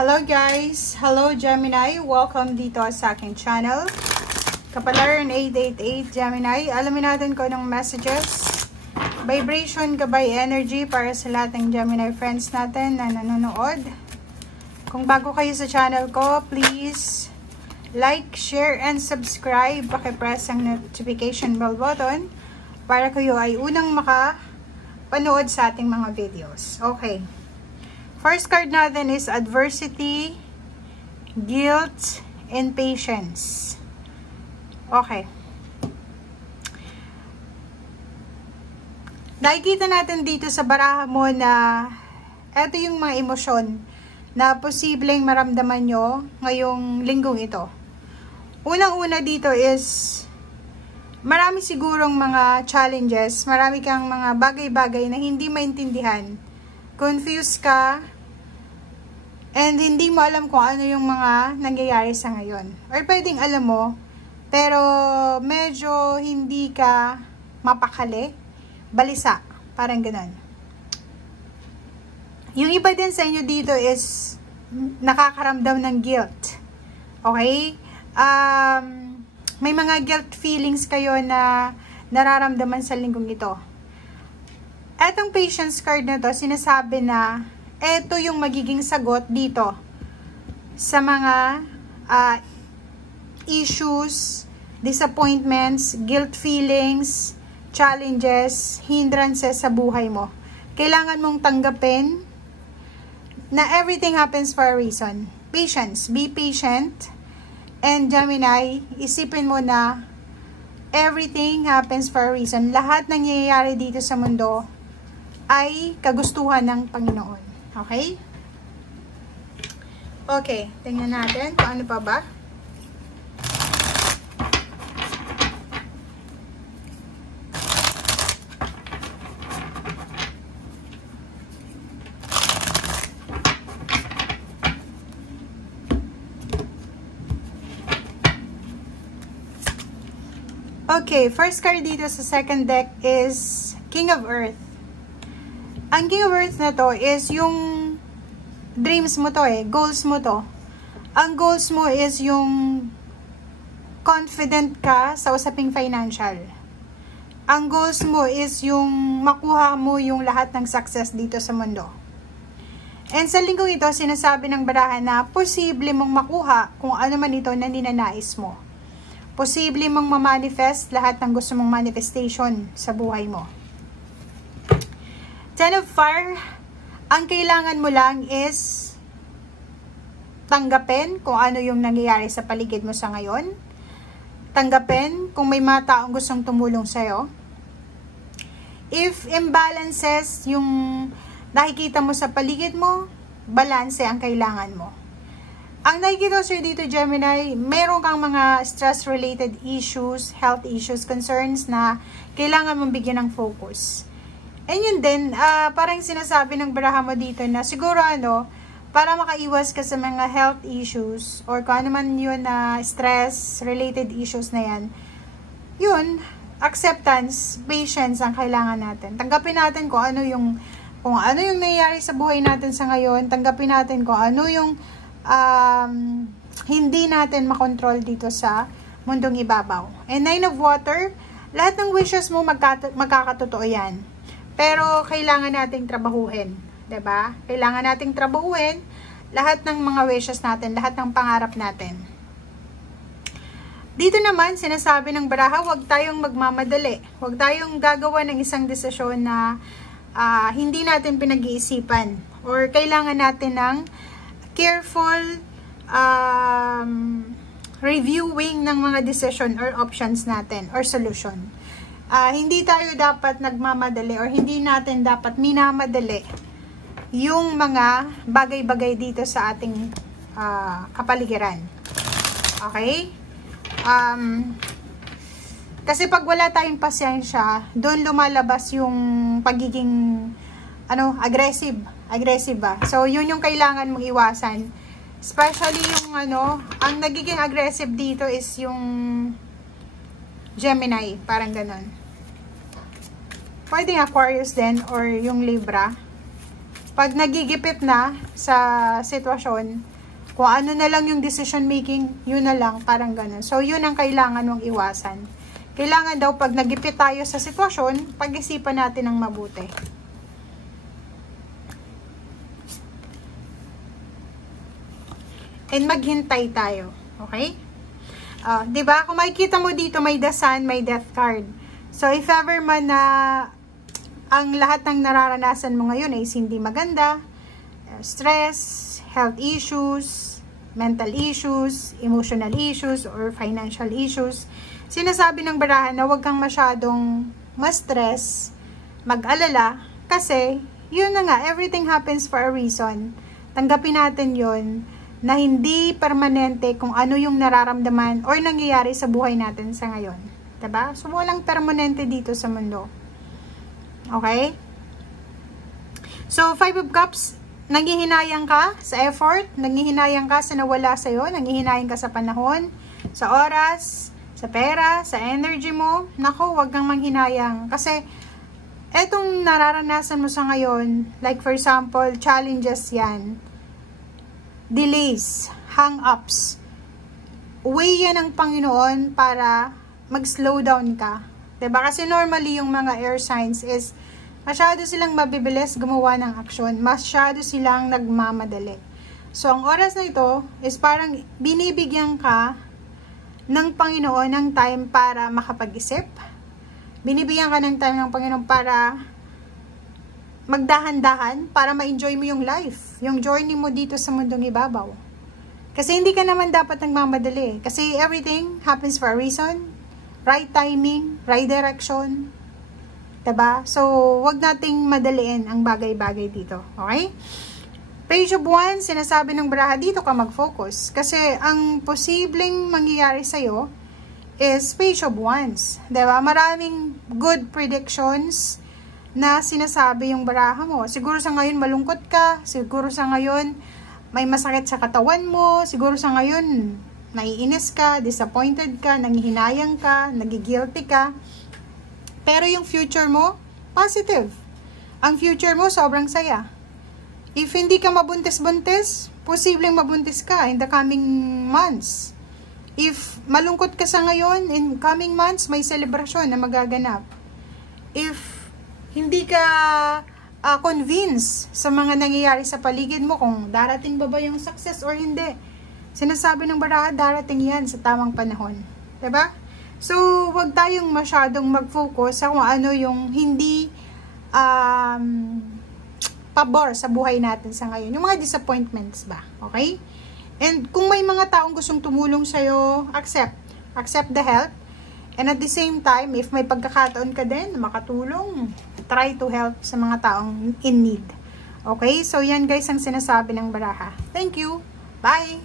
Hello guys! Hello Gemini! Welcome dito sa aking channel. Kapalaran 888 Gemini. Alamin natin ko ng messages, vibration, gabay, energy para sa lahat ng Gemini friends natin na nanonood. Kung bago kayo sa channel ko, please like, share, and subscribe. Pakipress ang notification bell button para kayo ay unang makapanood sa ating mga videos. Okay. First card natin is adversity, guilt, and patience. Okay. Nakikita natin dito sa baraha mo na eto yung mga emosyon na posibleng maramdaman nyo ngayong linggong ito. Unang-una dito is marami sigurong mga challenges, marami kang mga bagay-bagay na hindi maintindihan. Confused ka, and hindi mo alam kung ano yung mga nangyayari sa ngayon. Or pwedeng alam mo, pero medyo hindi ka mapakali, balisa, parang ganun. Yung iba din sa inyo dito is nakakaramdam ng guilt. Okay? May mga guilt feelings kayo na nararamdaman sa linggong ito. Etong patience card na to, sinasabi na eto yung magiging sagot dito sa mga issues, disappointments, guilt feelings, challenges, hindrances sa buhay mo. Kailangan mong tanggapin na everything happens for a reason. Patience. Be patient. And Gemini, isipin mo na everything happens for a reason. Lahat ng nangyayari dito sa mundo ay kagustuhan ng Panginoon. Okay? Okay, tingnan natin kung ano pa ba. Okay, first card dito sa second deck is King of Earth. Ang King of Earth na to is yung dreams mo to goals mo to. Ang goals mo is yung confident ka sa usaping financial. Ang goals mo is yung makuha mo yung lahat ng success dito sa mundo. And sa linggong ito, sinasabi ng barahan na posible mong makuha kung ano man ito na ninanais mo. Posible mong ma-manifest lahat ng gusto mong manifestation sa buhay mo. Ten of Fire, ang kailangan mo lang is tanggapin kung ano yung nangyayari sa paligid mo sa ngayon. Tanggapin kung may mga taong gustong tumulong sa'yo. If imbalances yung nakikita mo sa paligid mo, balanse ang kailangan mo. Ang nakikita sa'yo dito, Gemini, meron kang mga stress-related issues, health issues, concerns na kailangan mong bigyan ng focus. And yun din, parang sinasabi ng baraha mo dito na siguro para makaiwas ka sa mga health issues or kung ano man yun na stress-related issues na yan, yun, acceptance, patience ang kailangan natin. Tanggapin natin kung ano yung nangyayari sa buhay natin sa ngayon, tanggapin natin kung ano yung hindi natin makontrol dito sa mundong ibabaw. And Nine of Water, lahat ng wishes mo magkakatotoo yan. Pero kailangan nating trabahuhin, 'di ba? Kailangan nating trabahuhin lahat ng mga wishes natin, lahat ng pangarap natin. Dito naman sinasabi ng baraha, huwag tayong magmamadali. Huwag tayong gagawa ng isang desisyon na hindi natin pinag-iisipan or kailangan natin ng careful reviewing ng mga decision or options natin or solution. Hindi tayo dapat nagmamadali or hindi natin dapat minamadali yung mga bagay-bagay dito sa ating kapaligiran. Okay? Kasi pag wala tayong pasensya, doon lumalabas yung pagiging aggressive ba? So, yun yung kailangan mong iwasan. Especially yung ang nagiging aggressive dito is yung Gemini, parang ganon. Pwedeng Aquarius din or yung Libra. pag nagigipit na sa sitwasyon, kung ano na lang yung decision making, yun na lang, parang ganun. So, yun ang kailangan mong iwasan. Kailangan daw pag nagipit tayo sa sitwasyon, pag-isipan natin ng mabuti. And maghintay tayo. Okay? Diba? Kung makikita mo dito, may the sun, may death card. So, if ever man na ang lahat ng nararanasan mo ngayon ay hindi maganda, stress, health issues, mental issues, emotional issues, or financial issues, sinasabi ng barahan na huwag kang masyadong ma-stress, mag-alala, kasi yun na nga, everything happens for a reason. Tanggapin natin yun, na hindi permanente kung ano yung nararamdaman or nangyayari sa buhay natin sa ngayon. Diba? So, walang permanente dito sa mundo. Okay? So, 5 of Cups, nanghihinayang ka sa effort, nanghihinayang ka sa nawala sa'yo, nanghihinayang ka sa panahon, sa oras, sa pera, sa energy mo. Naku, wag kang manghinayang. Kasi, etong nararanasan mo sa ngayon, like for example, challenges yan, delays, hang-ups, way yan ng Panginoon para mag-slow down ka. Diba? Kasi normally yung mga air signs is masyado silang mabibilis gumawa ng aksyon. Masyado silang nagmamadali. So, ang oras na ito is parang binibigyan ka ng Panginoon ng time para makapag-isip. Binibigyan ka ng time ng Panginoon para magdahan-dahan, para ma-enjoy mo yung life. Yung journey mo dito sa mundong ibabaw. Kasi hindi ka naman dapat nagmamadali. Kasi everything happens for a reason. Right timing, right direction. Diba? So, wag nating madaliin ang bagay-bagay dito. Okay? Page of Wands, sinasabi ng baraha, dito ka mag-focus. Kasi, ang posibleng mangyayari sa'yo is Page of Wands. Diba? Maraming good predictions na sinasabi yung baraha mo. Siguro sa ngayon malungkot ka. Siguro sa ngayon may masakit sa katawan mo. Siguro sa ngayon naiinis ka, disappointed ka, nanghihinayang ka, nagigilty ka. Pero yung future mo, positive. Ang future mo, sobrang saya. If hindi ka mabuntis-buntis, posibleng mabuntis ka in the coming months. If malungkot ka sa ngayon, in coming months, may celebration na magaganap. If hindi ka convinced sa mga nangyayari sa paligid mo, kung darating ba yung success or hindi, sinasabi ng baraha, darating yan sa tamang panahon. Diba? So, wag tayong masyadong mag-focus sa kung ano yung hindi pabor sa buhay natin sa ngayon. Yung mga disappointments ba? Okay? And kung may mga taong gustong tumulong sa'yo, accept. Accept the help. And at the same time, if may pagkakataon ka din na makatulong, try to help sa mga taong in need. Okay? So, yan guys ang sinasabi ng baraha. Thank you. Bye!